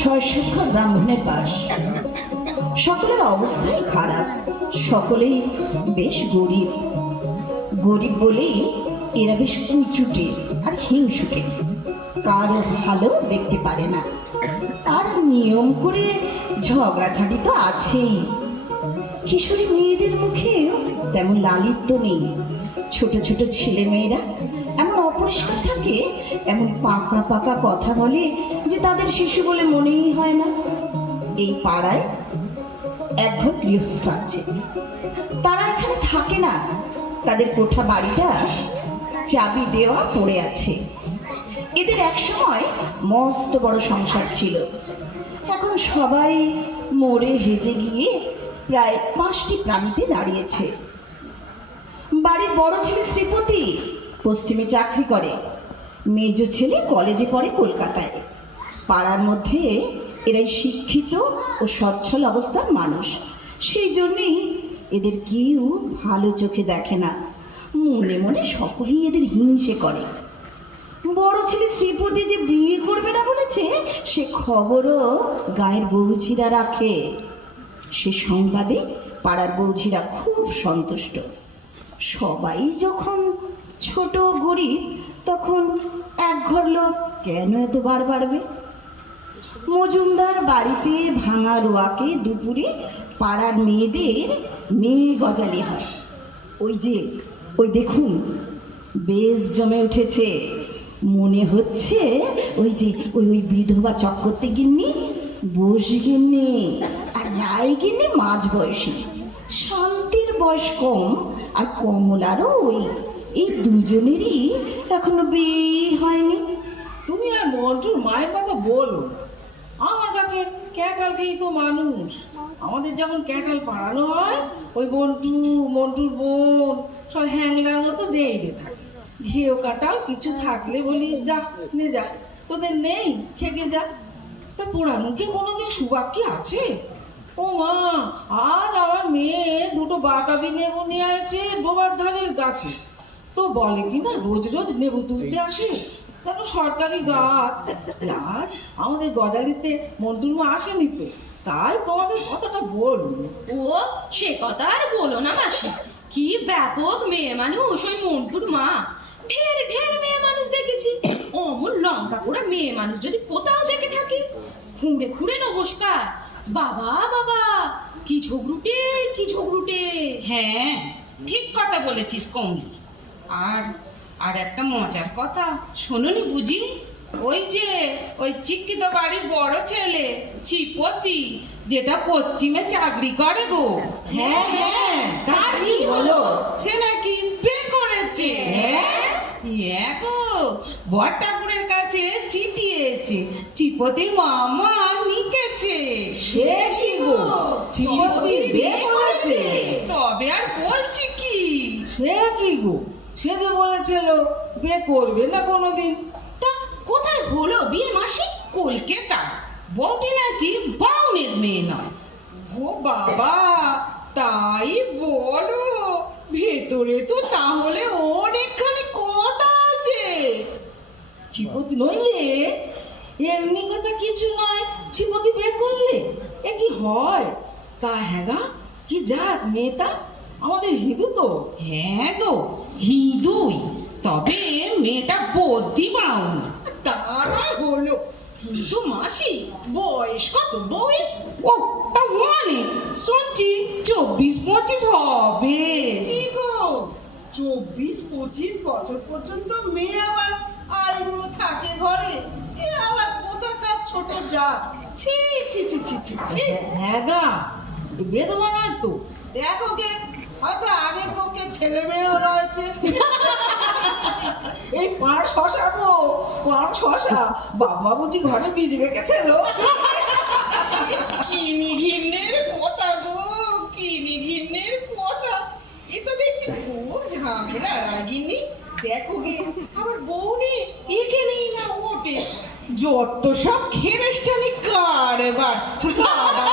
6-7 ঘর ব্রাহ্মণের বাস। সকলের অবস্থাই খারাপ, সকলেই বেশ গরিব। গরিব বলেই এরা বেশ উঁচুটে আর হিংসুটে, কারো ভালো দেখতে পারে না। আর নিয়ম করে ঝগড়াঝাটি তো আছেই। কিশোরী মেয়েদের মুখে তেমন লালিত্য নেই। ছোট ছোট ছেলে মেয়েরা এমন অপরিষ্কার থাকে, এমন পাকা পাকা কথা বলে যে তাদের শিশু বলে মনেই হয় না। এই পাড়ায় এক ঘর গৃহস্থ আছে, তারা এখানে থাকে না। তাদের কোঠা বাড়িটা চাবি দেওয়া পড়ে আছে। এদের এক সময় মস্ত বড় সংসার ছিল, এখন সবাই মরে হেজে গিয়ে প্রায় 5টি প্রাণীতে দাঁড়িয়েছে। বাড়ির বড় ছেলে শ্রীপতি পশ্চিমে চাকরি করে, মেজ ছেলে কলেজে পড়ে কলকাতায়। পাড়ার মধ্যে এরাই শিক্ষিত ও সচ্ছল অবস্থার মানুষ, সেই জন্যেই এদের কেউ ভালো চোখে দেখে না। মনে মনে সকলেই এদের হিংসে করে। বড় ছেলে শ্রীপতি যে বিয়ে করবে না বলেছে, সে খবরও গায়ের বৌঝিরা রাখে। সে সংবাদে পাড়ার বৌঝিরা খুব সন্তুষ্ট। সবাই যখন ছোট গরিব, তখন এক ঘর লোক কেন এত বার বাড়বে? মজুমদার বাড়িতে ভাঙা রোয়াকে দুপুরে পাড়ার মেয়েদের মেয়ে গজালি হয়। ওই দেখুন, বেশ জমে উঠেছে। মনে হচ্ছে ওই বিধবা চক্রবর্তী গিন্নি, বোস গিন্নি আর রায় গিন্নি মাঝ বয়সী, শান্তির বয়স কম, আর কমলারও এই দুজনেরই এখনো বিয়ে হয়নি। তুমি আর মন্টুর মায়ের কথা বলো। আমার কাছে ক্যাটালকেই তো মানুষ। আমাদের যখন ক্যাটাল পাড়ানো হয়, ওই মন্টুর বোন সব হ্যাংলার মতো দিয়ে থাকে। ঘেও কাটাল কিছু থাকলে বলি, যা নে যা, তোদের নেই খেকে যা। তা পোড়ানো কি কোনোদিন সুবাক কি আছে? ও মা, আজ আমার মেয়ে 2টো বাতাবি নেবু নিয়ে আছে ডোবার ধারের গাছে। তো বলে কি না রোজ রোজ নেবু তুলতে আসে, যেন সরকারি গাছ। আজ আমাদের গজালিতে মন্টুর মা আসেনি তো, তাই তোমাদের কথাটা বলুন। ও সে কথা আর বলো না মাসি, কি ব্যাপক মেয়ে মানুষ ওই মন্টুর মা। ঢের ঢের মেয়ে মানুষ দেখেছি। অমন লঙ্কা পোড়া মেয়ে মানুষ যদি কোথাও দেখে থাকি, খুঁড়ে খুঁড়ে নমস্কার। বাবা বাবা, কি ঝগড়ুটে কি ঝগড়ুটে। হ্যাঁ, ঠিক কথা বলেছিস কমলি। আর একটা মজার কথা শোনোনি বুঝি? ওই চিকিত বাড়ির বড় ছেলে চিপতি, যেটা পশ্চিমে চাকরি করে গো। হ্যাঁ হ্যাঁ, তার কি হলো? সে নাকি বিয়ে করেছে। হ্যাঁ গো, বর ঠাকুরের কাছে চিঠি এসেছে, চিপতির মামা লিখেছে। সে কি গো, চিপতি বিয়ে করেছে? তবে আর বলছি কি, সে কি গো, সে যে বলেছিল বিয়ে করবে না কোনোদিন। তা কোথায় হলো বিয়ে মাসি? কলকাতা। বউটি নাকি বাউনের মেয়ে নয়। ও বাবা, তাই বলো? ভেতরে তো তাহলে অনেকখানি কথা আছে। চিপতি নইলে এমনি কথা কিছু নয়। চিপতি বিয়ে করলে এ কি হয়? তা হ্যাঁ গা, কি জাত মেয়েটা? আমাদের হিন্দু তো। হ্যাঁ গো, হিঁদুই, তবে মেয়েটা বুদ্ধিমান। তারা হলো কিন্তু মাসি, বয়স কত বউয়ের? ও তা মানে শুনছি 24-25 হবে। কি গো, 24-25 বছর পর্যন্ত মেয়ে আবার আয়ু থাকে ঘরে? এ আবার কোথাকার ছোট জাত। ছি ছি ছি ছি ছি ছি। হ্যাঁ গা, বেদবা নয় তো। দেখো গে, হয়তো আগের পক্ষে ছেলে মেয়েও রয়েছে। এই পাড় শশা গো, পাড় শশা বাবা বুঝি ঘরে বীজ রেখেছিল। কিনি ঘিন্নের কথা গো, কিনি ঘিন্নের কথা। এ তো দেখছি খুব ঝামেলা রাগিনি। দেখো গে, আমার বউ নেই, এখানেই না ওঠে। যত সব খেরেস্টানি কারবার। বাবা